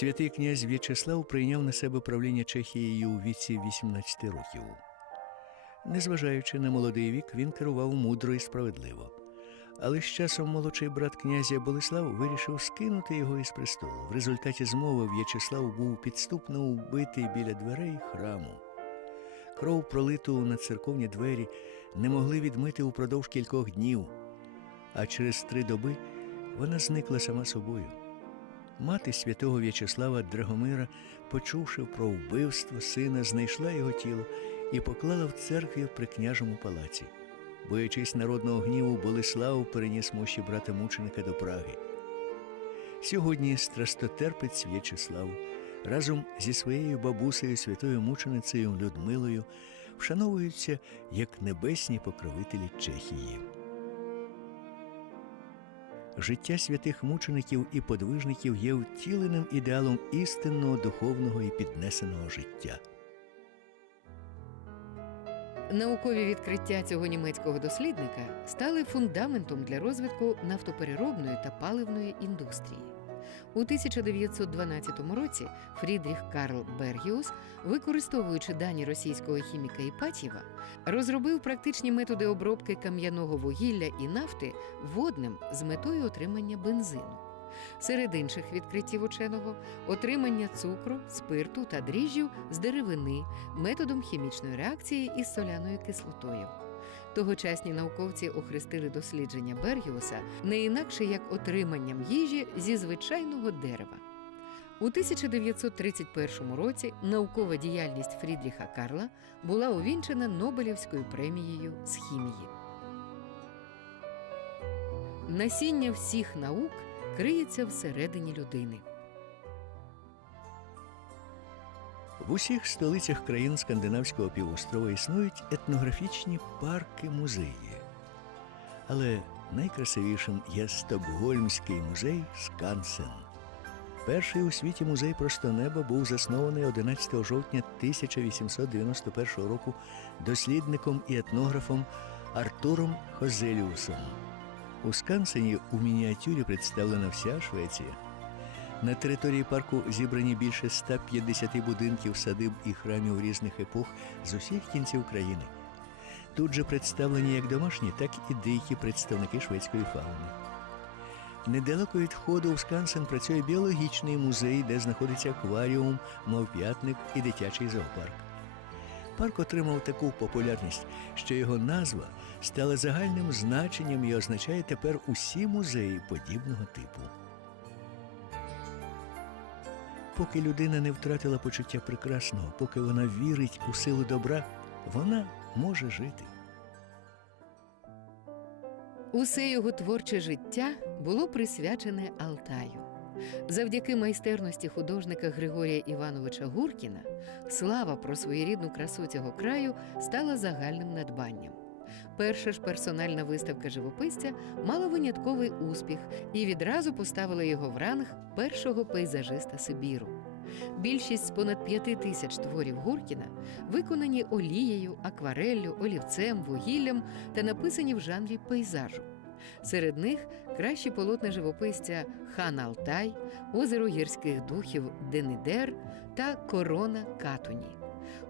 Святий князь В'ячеслав прийняв на себе правління Чехією у віці 18 років. Незважаючи на молодий вік, він керував мудро і справедливо. Але з часом молодший брат князя Болеслав вирішив скинути його із престолу. В результаті змови В'ячеслав був підступно убитий біля дверей храму. Кров, пролиту на церковні двері, не могли відмити упродовж кількох днів, а через три доби вона зникла сама собою. Мати святого В'ячеслава Драгомира, почувши про вбивство сина, знайшла його тіло і поклала в церкві при княжому палаці. Боячись народного гніву, Болеслав переніс мощі брата мученика до Праги. Сьогодні страстотерпець В'ячеслав разом зі своєю бабусею, святою мученицею Людмилою вшановуються як небесні покровителі Чехії. Життя святих мучеників і подвижників є втіленим ідеалом істинного духовного і піднесеного життя. Наукові відкриття цього німецького дослідника стали фундаментом для розвитку нафтопереробної та паливної індустрії. У 1912 році Фрідріх Карл Бергіус, використовуючи дані російського хіміка Іпатєва, розробив практичні методи обробки кам'яного вугілля і нафти водним з метою отримання бензину. Серед інших відкриттів ученого отримання цукру, спирту та дріжджів з деревини методом хімічної реакції із соляною кислотою. Тогочасні науковці охрестили дослідження Бергіуса не інакше як отриманням їжі зі звичайного дерева. У 1931 році наукова діяльність Фрідріха Карла була увінчена Нобелівською премією з хімії. Насіння всіх наук криється всередині людини. В усіх столицях країн Скандинавського півострова існують етнографічні парки музеї. Але найкрасивішим є Стокгольмський музей Скансен. Перший у світі музей просто неба був заснований 11 жовтня 1891 року дослідником і етнографом Артуром Хозеліусом. У Скансені у мініатюрі представлена вся Швеція. На території парку зібрані більше 150 будинків, садиб і храмів різних епох з усіх кінців країни. Тут же представлені як домашні, так і дикі представники шведської фауни. Недалеко від входу в Скансен працює біологічний музей, де знаходиться акваріум, мавп'ятник і дитячий зоопарк. Парк отримав таку популярність, що його назва стала загальним значенням і означає тепер усі музеї подібного типу. Поки людина не втратила почуття прекрасного, поки вона вірить у силу добра, вона може жити. Усе його творче життя було присвячене Алтаю. Завдяки майстерності художника Григорія Івановича Гуркіна слава про своєрідну красу цього краю стала загальним надбанням. Перша ж персональна виставка живописця мала винятковий успіх і відразу поставила його в ранг першого пейзажиста Сибіру. Більшість з понад п'яти тисяч творів Гуркіна виконані олією, аквареллю, олівцем, вугіллям та написані в жанрі пейзажу. Серед них кращі полотна живописця Хан Алтай, озеро гірських духів Денидер та Корона Катуні.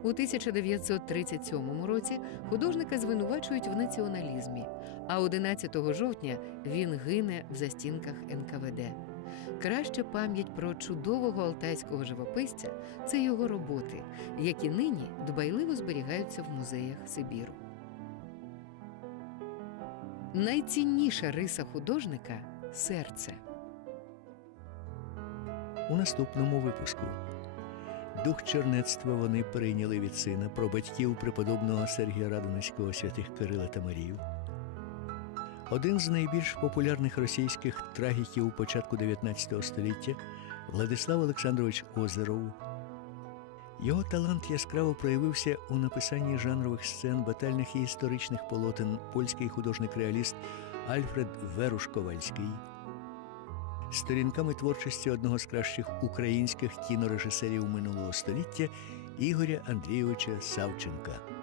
У 1937 році художника звинувачують в націоналізмі, а 11 жовтня він гине в застінках НКВД. Краща пам'ять про чудового алтайського живописця це його роботи, які нині дбайливо зберігаються в музеях Сибіру. Найцінніша риса художника серце. У наступному випуску дух чернецтва вони перейняли від сина про батьків преподобного Сергія Радонецького святих Кирила та Марію. Один з найбільш популярних російських трагіків початку 19 століття Владислав Олександрович Озеров. Його талант яскраво проявився у написанні жанрових сцен, батальних і історичних полотен польський художник-реаліст Альфред Веруш-Ковальський. Сторінками творчості одного з кращих українських кінорежисерів минулого століття Ігоря Андрійовича Савченка.